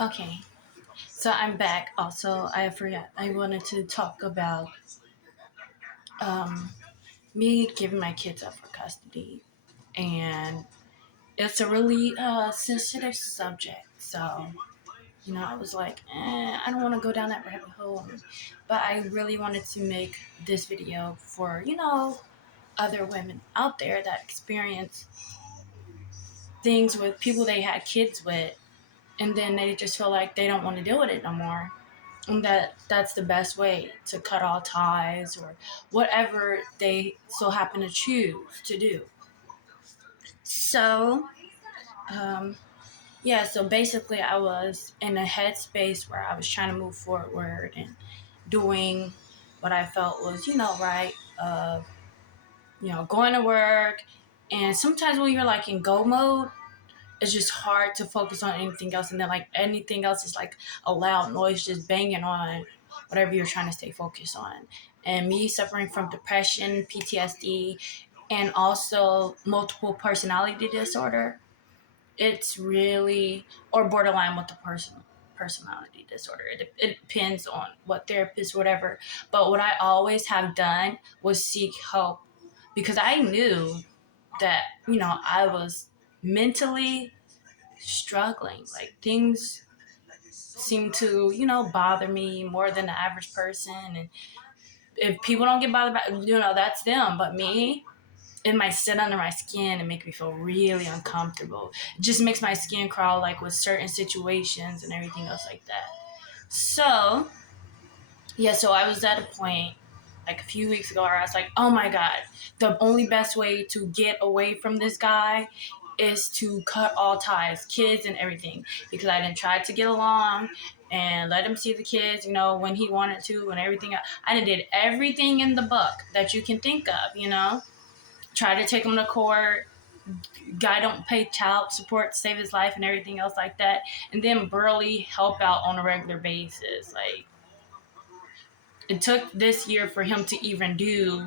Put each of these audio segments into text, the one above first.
Okay, so I'm back. Also, I forgot. I wanted to talk about um, me giving my kids up for custody, and it's a really sensitive subject. So, I was like, I don't want to go down that rabbit hole, but I really wanted to make this video for other women out there that experience things with people they had kids with, and then they just feel like they don't want to deal with it no more. And that's the best way to cut all ties or whatever they so happen to choose to do. So, um, yeah, so basically, I was in a headspace where I was trying to move forward and doing what I felt was, right. Going to work. And sometimes when you're like in go mode, it's just hard to focus on anything else. And then, like, anything else is like a loud noise just banging on whatever you're trying to stay focused on. And me suffering from depression, PTSD, and also multiple personality disorder, it's really, or borderline with the personality disorder. It depends on what therapist, whatever. But what I always have done was seek help because I knew that, I was mentally struggling. Like, things seem to, bother me more than the average person. And if people don't get bothered by, that's them. But me, it might sit under my skin and make me feel really uncomfortable. It just makes my skin crawl, like with certain situations and everything else like that. So, yeah, so I was at a point like a few weeks ago where I was like, oh my God, the only best way to get away from this guy is to cut all ties, kids and everything, because I didn't try to get along and let him see the kids, when he wanted to and everything. I did everything in the book that you can think of. Try to take him to court. Guy don't pay child support to save his life and everything else like that. And then barely help out on a regular basis. Like, it took this year for him to even do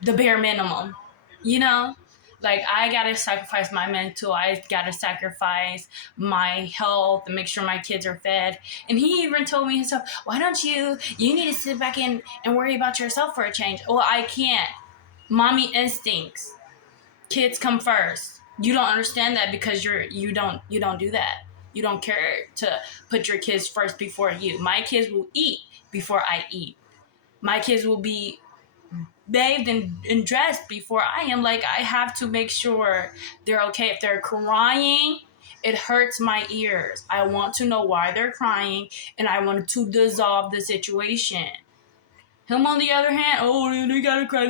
the bare minimum, you know? Like, I gotta sacrifice my mental, I gotta sacrifice my health and make sure my kids are fed. And he even told me himself, why don't you need to sit back and worry about yourself for a change. Well, I can't. Mommy instincts. Kids come first. You don't understand that because you don't do that. You don't care to put your kids first before you. My kids will eat before I eat. My kids will be bathed and dressed before I am. Like, I have to make sure they're okay. If they're crying, it hurts my ears. I want to know why they're crying, and I want to dissolve the situation. Him, on the other hand, oh, they gotta cry.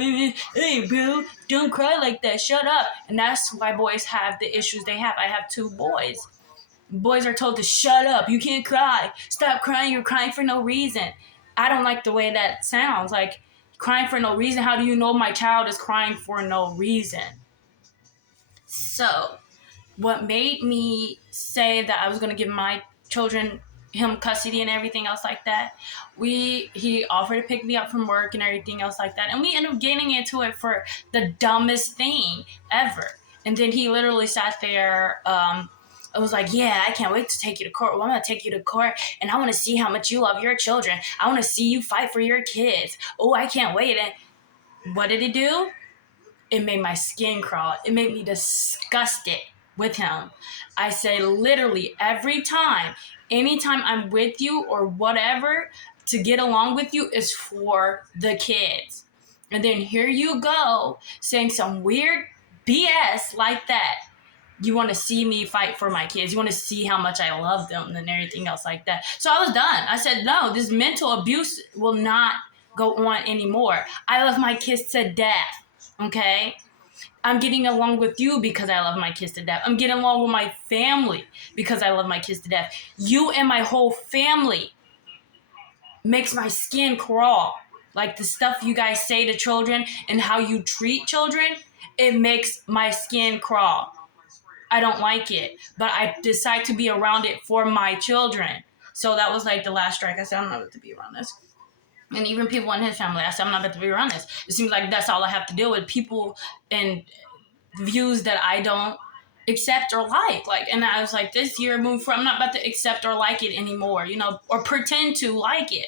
Hey, Bill, don't cry like that. Shut up. And that's why boys have the issues they have. I have two boys. Boys are told to shut up. You can't cry. Stop crying. You're crying for no reason. I don't like the way that sounds. Like, crying for no reason. How do you know my child is crying for no reason? So, what made me say that I was going to give my children him custody and everything else like that, he offered to pick me up from work and everything else like that, and we ended up getting into it for the dumbest thing ever. And then he literally sat there. I was like, yeah, I can't wait to take you to court. Well, I'm going to take you to court, and I want to see how much you love your children. I want to see you fight for your kids. Oh, I can't wait. And what did he do? It made my skin crawl. It made me disgusted with him. I say literally every time, anytime I'm with you or whatever, to get along with you is for the kids. And then here you go saying some weird BS like that. You want to see me fight for my kids. You want to see how much I love them and everything else like that. So I was done. I said, no, this mental abuse will not go on anymore. I love my kids to death. Okay? I'm getting along with you because I love my kids to death. I'm getting along with my family because I love my kids to death. You and my whole family makes my skin crawl. Like, the stuff you guys say to children and how you treat children, it makes my skin crawl. I don't like it, but I decide to be around it for my children. So that was like the last strike. I said, I'm not going to be around this. And even people in his family, I said, I'm not going to be around this. It seems like that's all I have to deal with. People and views that I don't accept or like. And I was like, this year moving forward, I'm not about to accept or like it anymore, or pretend to like it.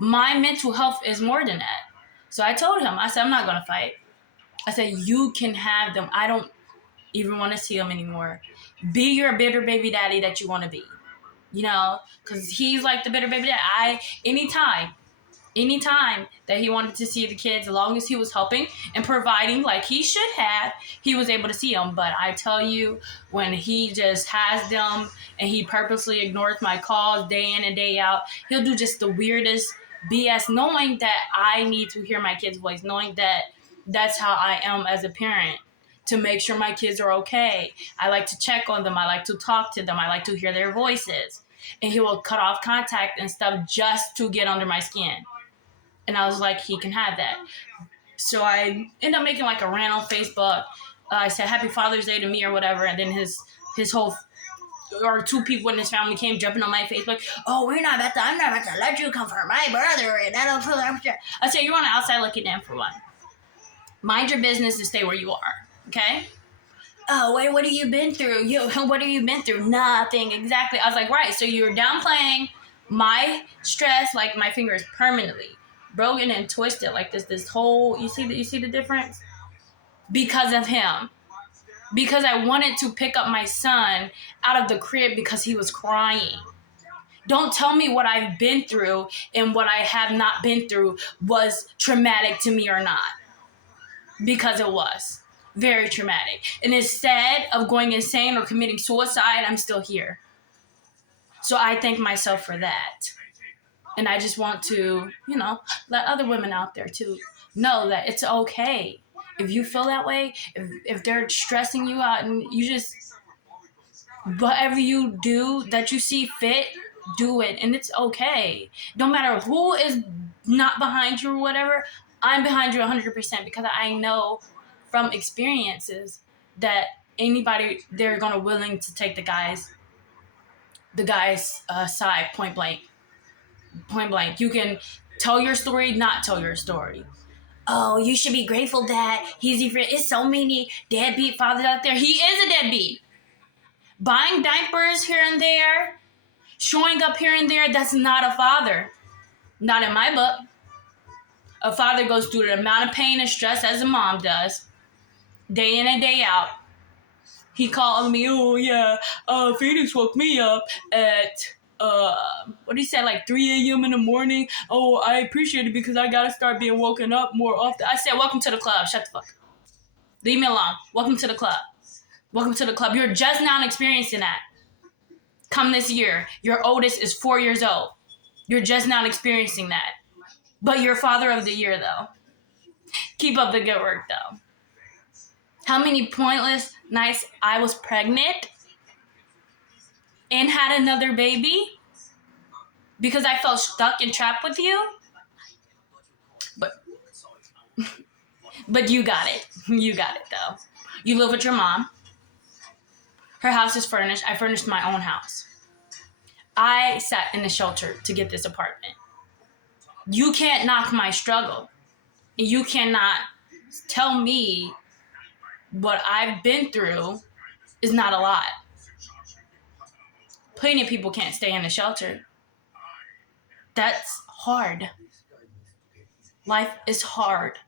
My mental health is more than that. So I told him, I said, I'm not going to fight. I said, you can have them. I don't even want to see them anymore. Be your bitter baby daddy that you want to be, because he's like the bitter baby dad. Anytime that he wanted to see the kids, as long as he was helping and providing like he should have, he was able to see them. But I tell you, when he just has them and he purposely ignores my calls day in and day out, he'll do just the weirdest BS, knowing that I need to hear my kid's voice, knowing that that's how I am as a parent, to make sure my kids are okay. I like to check on them. I like to talk to them. I like to hear their voices. And he will cut off contact and stuff just to get under my skin. And I was like, he can have that. So I ended up making like a rant on Facebook. I said, Happy Father's Day to me or whatever. And then his whole, or two people in his family came jumping on my Facebook. Oh, I'm not about to let you come for my brother. And I said, you're on the outside looking in for one. Mind your business and stay where you are. Okay? Oh, wait, what have you been through? What have you been through? Nothing. Exactly. I was like, right. So you're downplaying my stress, like my finger is permanently broken and twisted like this whole, you see the difference? Because of him. Because I wanted to pick up my son out of the crib because he was crying. Don't tell me what I've been through and what I have not been through was traumatic to me or not. Because it was very traumatic. And instead of going insane or committing suicide, I'm still here. So I thank myself for that. And I just want to, let other women out there too know that it's okay. If you feel that way, if they're stressing you out, and you just, whatever you do that you see fit, do it. And it's okay. No matter who is not behind you or whatever, I'm behind you 100% because I know from experiences that anybody, they're going to willing to take the guy's side point blank. You can tell your story, not tell your story. Oh, you should be grateful that he's different. It's so many deadbeat fathers out there. He is a deadbeat. Buying diapers here and there, showing up here and there, that's not a father. Not in my book. A father goes through the amount of pain and stress as a mom does, day in and day out. He called me, Phoenix woke me up at, what did he say, like 3 a.m. in the morning? Oh, I appreciate it because I got to start being woken up more often. I said, welcome to the club. Shut the fuck up. Leave me alone. Welcome to the club. Welcome to the club. You're just now experiencing that. Come this year, your oldest is 4 years old. You're just now experiencing that. But you're father of the year, though. Keep up the good work, though. How many pointless nights I was pregnant and had another baby because I felt stuck and trapped with you? But you got it. You got it, though. You live with your mom. Her house is furnished. I furnished my own house. I sat in the shelter to get this apartment. You can't knock my struggle. You cannot tell me what I've been through is not a lot. Plenty of people can't stay in the shelter. That's hard. Life is hard.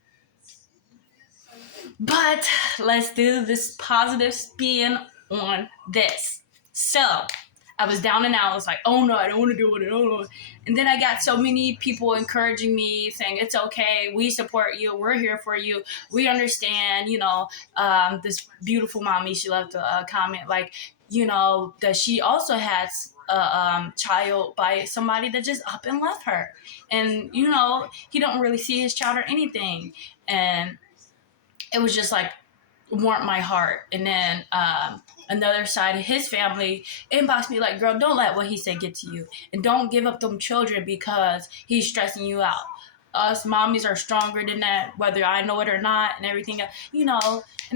But let's do this positive spin on this. So, I was down and out. I was like, oh no, I don't want to do it. Oh. And then I got so many people encouraging me, saying, it's okay. We support you. We're here for you. We understand, this beautiful mommy, she left a comment like, that she also has a child by somebody that just up and left her. And, he don't really see his child or anything. And it was just like, warmed my heart. And then another side of his family inboxed me like, girl, don't let what he said get to you. And don't give up them children because he's stressing you out. Us mommies are stronger than that, whether I know it or not, and everything, And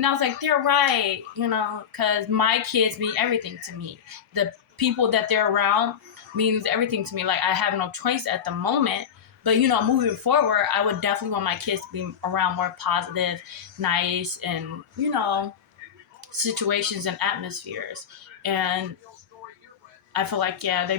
I was like, they're right, because my kids mean everything to me. The people that they're around means everything to me. Like, I have no choice at the moment. But, moving forward, I would definitely want my kids to be around more positive, nice, and, situations and atmospheres. And I feel like, yeah, they